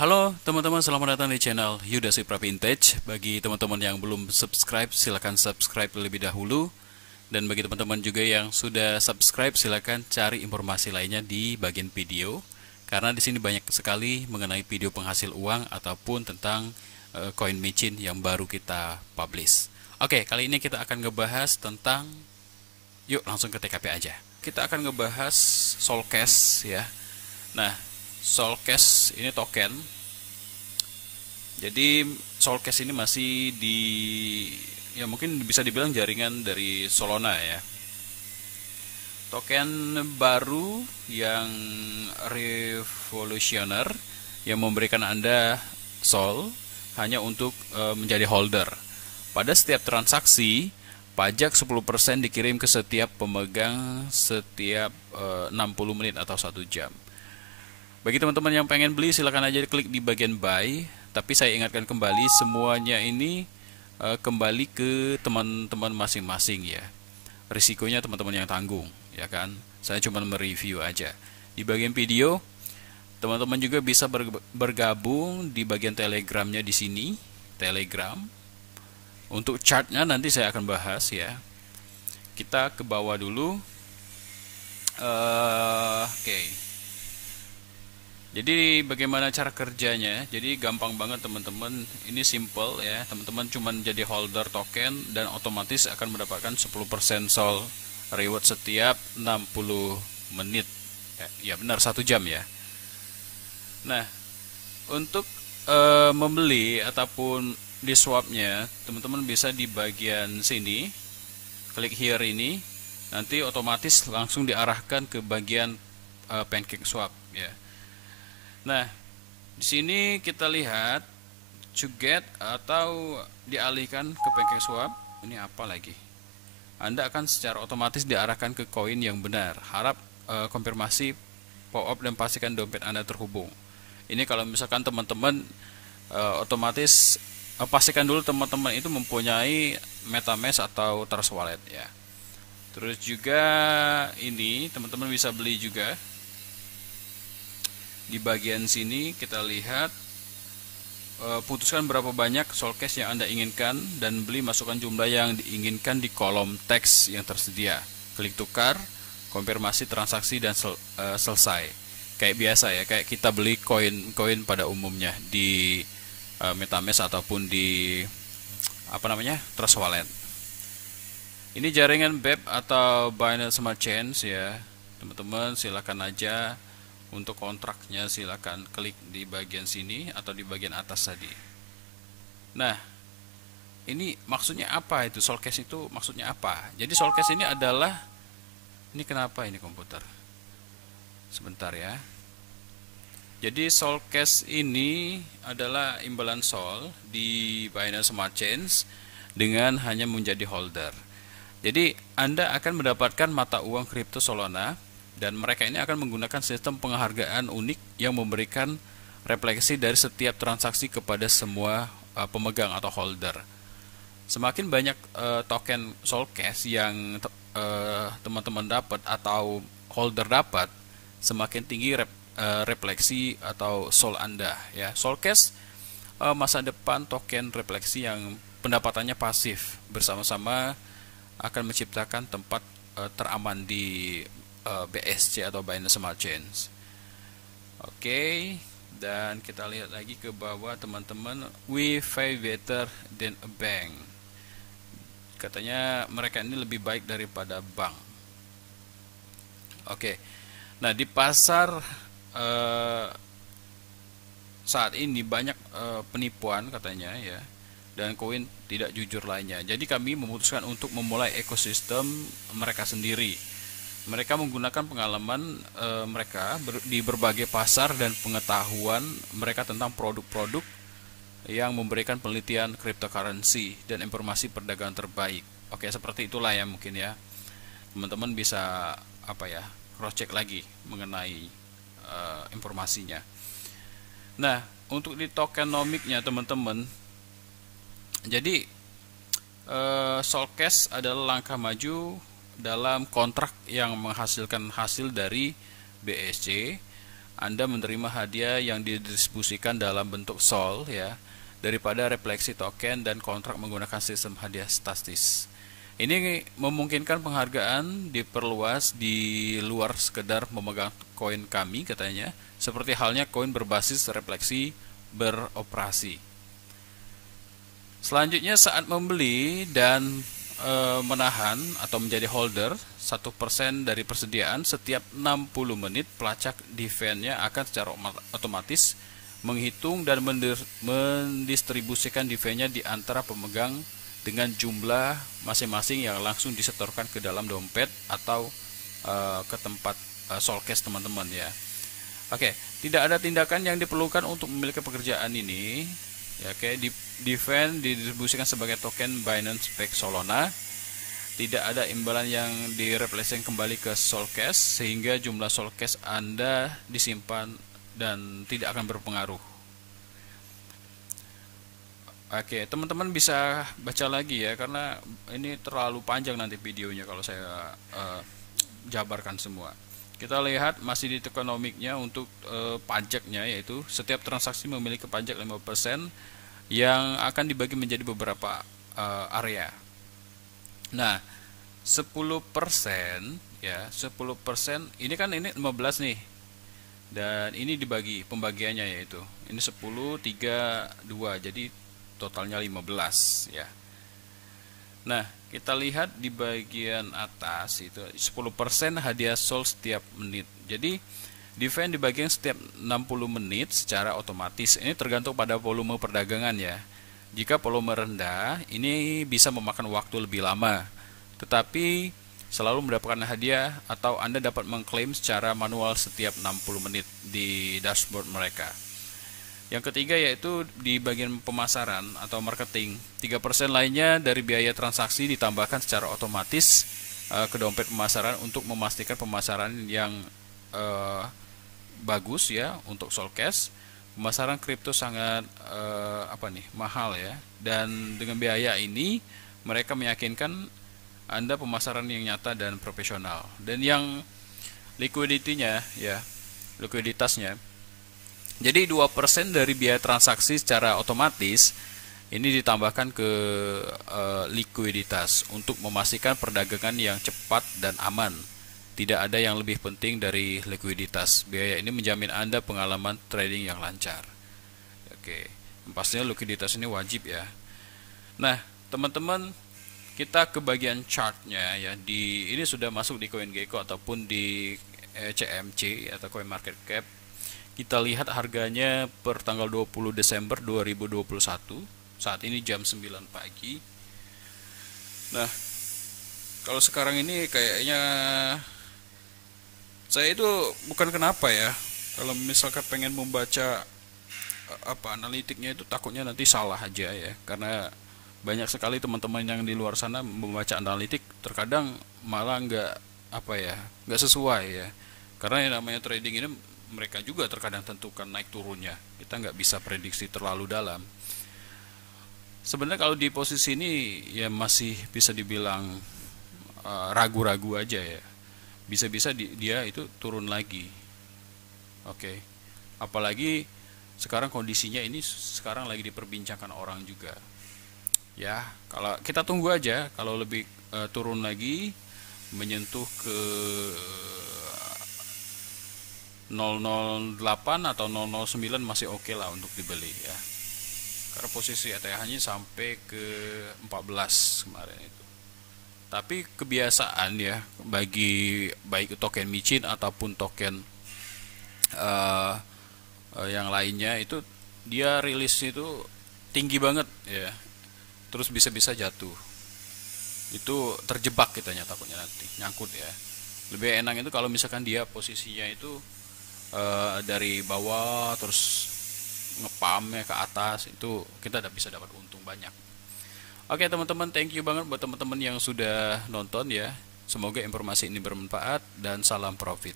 Halo teman-teman, selamat datang di channel Yuda Supra Vintage. Bagi teman-teman yang belum subscribe, silahkan subscribe terlebih dahulu. Dan bagi teman-teman juga yang sudah subscribe, silahkan cari informasi lainnya di bagian video. Karena di sini banyak sekali mengenai video penghasil uang ataupun tentang coin machine yang baru kita publish. Oke, kali ini kita akan ngebahas tentang, yuk langsung ke TKP aja. Kita akan ngebahas Solcash ya. Nah, Solcash ini token. Jadi Solcash ini masih ya mungkin bisa dibilang jaringan dari Solana ya. Token baru yang revolusioner yang memberikan Anda Sol hanya untuk menjadi holder. Pada setiap transaksi, pajak 10% dikirim ke setiap pemegang setiap 60 menit atau 1 jam. Bagi teman-teman yang pengen beli, silahkan aja klik di bagian buy. Tapi saya ingatkan kembali, semuanya ini kembali ke teman-teman masing-masing ya. Risikonya teman-teman yang tanggung, ya kan? Saya cuma mereview aja. Di bagian video, teman-teman juga bisa bergabung di bagian Telegramnya di sini, Telegram. Untuk chartnya nanti saya akan bahas ya. Kita ke bawah dulu. Oke. Jadi bagaimana cara kerjanya? Jadi gampang banget teman-teman. Ini simple ya. Teman-teman cuma jadi holder token dan otomatis akan mendapatkan 10% Sol reward setiap 60 menit. Ya benar 1 jam ya. Nah, untuk membeli ataupun di swapnya, teman-teman bisa di bagian sini. Klik here ini. Nanti otomatis langsung diarahkan ke bagian pancake swap ya. Nah, di sini kita lihat to get atau dialihkan ke pancake swap. Ini apa lagi? Anda akan secara otomatis diarahkan ke koin yang benar. Harap konfirmasi pop-up dan pastikan dompet Anda terhubung. Ini kalau misalkan teman-teman otomatis pastikan dulu teman-teman itu mempunyai MetaMask atau Trust Wallet ya. Terus juga ini teman-teman bisa beli juga. Di bagian sini kita lihat putuskan berapa banyak Solcash yang Anda inginkan dan beli, masukkan jumlah yang diinginkan di kolom teks yang tersedia. Klik tukar, konfirmasi transaksi dan selesai. Kayak biasa ya, kayak kita beli koin pada umumnya di MetaMask ataupun di Trust Wallet. Ini jaringan BEP atau Binance Smart Chain ya. Teman-teman silakan aja. Untuk kontraknya silakan klik di bagian sini atau di bagian atas tadi. Nah, ini maksudnya apa itu? Solcash itu maksudnya apa? Jadi Solcash ini adalah, ini kenapa ini komputer? Sebentar ya. Jadi Solcash ini adalah imbalan Sol di Binance Smart Chains dengan hanya menjadi holder. Jadi Anda akan mendapatkan mata uang kripto Solana. Dan mereka ini akan menggunakan sistem penghargaan unik yang memberikan refleksi dari setiap transaksi kepada semua pemegang atau holder. Semakin banyak token Solcash yang teman-teman dapat atau holder dapat, semakin tinggi refleksi atau Sol Anda ya. Solcash masa depan token refleksi yang pendapatannya pasif bersama-sama akan menciptakan tempat teraman di BSC atau Binance Smart Chains. Oke, dan kita lihat lagi ke bawah teman-teman. We pay better than a bank. Katanya mereka ini lebih baik daripada bank. Oke, nah di pasar saat ini banyak penipuan katanya ya, dan koin tidak jujur lainnya. Jadi kami memutuskan untuk memulai ekosistem mereka sendiri. Mereka menggunakan pengalaman mereka di berbagai pasar dan pengetahuan mereka tentang produk-produk yang memberikan penelitian cryptocurrency dan informasi perdagangan terbaik. Oke, seperti itulah ya mungkin ya. Teman-teman bisa cross check lagi mengenai informasinya. Nah, untuk di tokenomicnya teman-teman, jadi Solcash adalah langkah maju dalam kontrak yang menghasilkan hasil dari BSC. Anda menerima hadiah yang didistribusikan dalam bentuk sol ya, daripada refleksi token dan kontrak menggunakan sistem hadiah statis. Ini memungkinkan penghargaan diperluas di luar sekedar memegang koin kami katanya, seperti halnya koin berbasis refleksi beroperasi. Selanjutnya saat membeli dan menahan atau menjadi holder 1% dari persediaan, setiap 60 menit pelacak defense-nya akan secara otomatis menghitung dan mendistribusikan defense-nya di antara pemegang dengan jumlah masing-masing yang langsung disetorkan ke dalam dompet atau ke tempat Solcash teman-teman ya. Oke, tidak ada tindakan yang diperlukan untuk memiliki pekerjaan ini. Ya, oke, defense didistribusikan sebagai token Binance Spec Solana. Tidak ada imbalan yang direfleksikan kembali ke Solcash sehingga jumlah Solcash Anda disimpan dan tidak akan berpengaruh. Oke, teman-teman bisa baca lagi ya, karena ini terlalu panjang nanti videonya kalau saya jabarkan semua. Kita lihat masih di tokenomics-nya untuk pajaknya, yaitu setiap transaksi memiliki pajak 5% yang akan dibagi menjadi beberapa area. Nah, 10% ya, 10% ini kan ini 15 nih. Dan ini dibagi pembagiannya, yaitu ini 10 3 2, jadi totalnya 15 ya. Nah, kita lihat di bagian atas itu 10% hadiah sol setiap menit. Jadi defense dibagikan setiap 60 menit secara otomatis. Ini tergantung pada volume perdagangan ya. Jika volume rendah, ini bisa memakan waktu lebih lama. Tetapi selalu mendapatkan hadiah atau Anda dapat mengklaim secara manual setiap 60 menit di dashboard mereka. Yang ketiga yaitu di bagian pemasaran atau marketing. 3% lainnya dari biaya transaksi ditambahkan secara otomatis ke dompet pemasaran untuk memastikan pemasaran yang bagus ya untuk Solcash. Pemasaran kripto sangat mahal ya, dan dengan biaya ini mereka meyakinkan Anda pemasaran yang nyata dan profesional. Dan yang liquidity-nya ya, likuiditasnya. Jadi 2% dari biaya transaksi secara otomatis ini ditambahkan ke likuiditas untuk memastikan perdagangan yang cepat dan aman. Tidak ada yang lebih penting dari likuiditas. Biaya ini menjamin Anda pengalaman trading yang lancar. Oke, pastinya likuiditas ini wajib ya. Nah, teman-teman, kita ke bagian chartnya ya. Ini sudah masuk di CoinGecko ataupun di CMC atau CoinMarketCap. Kita lihat harganya per tanggal 20 Desember 2021. Saat ini jam 9 pagi. Nah, kalau sekarang ini kayaknya saya itu bukan kenapa ya, kalau misalkan pengen membaca analitiknya itu takutnya nanti salah aja ya, karena banyak sekali teman-teman yang di luar sana membaca analitik terkadang malah nggak sesuai ya, karena yang namanya trading ini mereka juga terkadang tentukan naik turunnya, kita nggak bisa prediksi terlalu dalam. Sebenarnya kalau di posisi ini ya masih bisa dibilang ragu-ragu aja ya, bisa-bisa dia itu turun lagi. Oke, apalagi sekarang kondisinya ini sekarang lagi diperbincangkan orang juga ya. Kalau kita tunggu aja, kalau lebih turun lagi menyentuh ke 008 atau 009 masih oke lah untuk dibeli ya, karena posisi ETH-nya sampai ke 14 kemarin itu. Tapi kebiasaan ya bagi baik token micin ataupun token yang lainnya itu dia rilis itu tinggi banget ya, terus bisa-bisa jatuh, itu terjebak kitanya, takutnya nanti nyangkut ya. Lebih enak itu kalau misalkan dia posisinya itu dari bawah terus ngepamnya ke atas, itu kita bisa dapat untung banyak. Oke teman-teman, thank you banget buat teman-teman yang sudah nonton ya. Semoga informasi ini bermanfaat dan salam profit.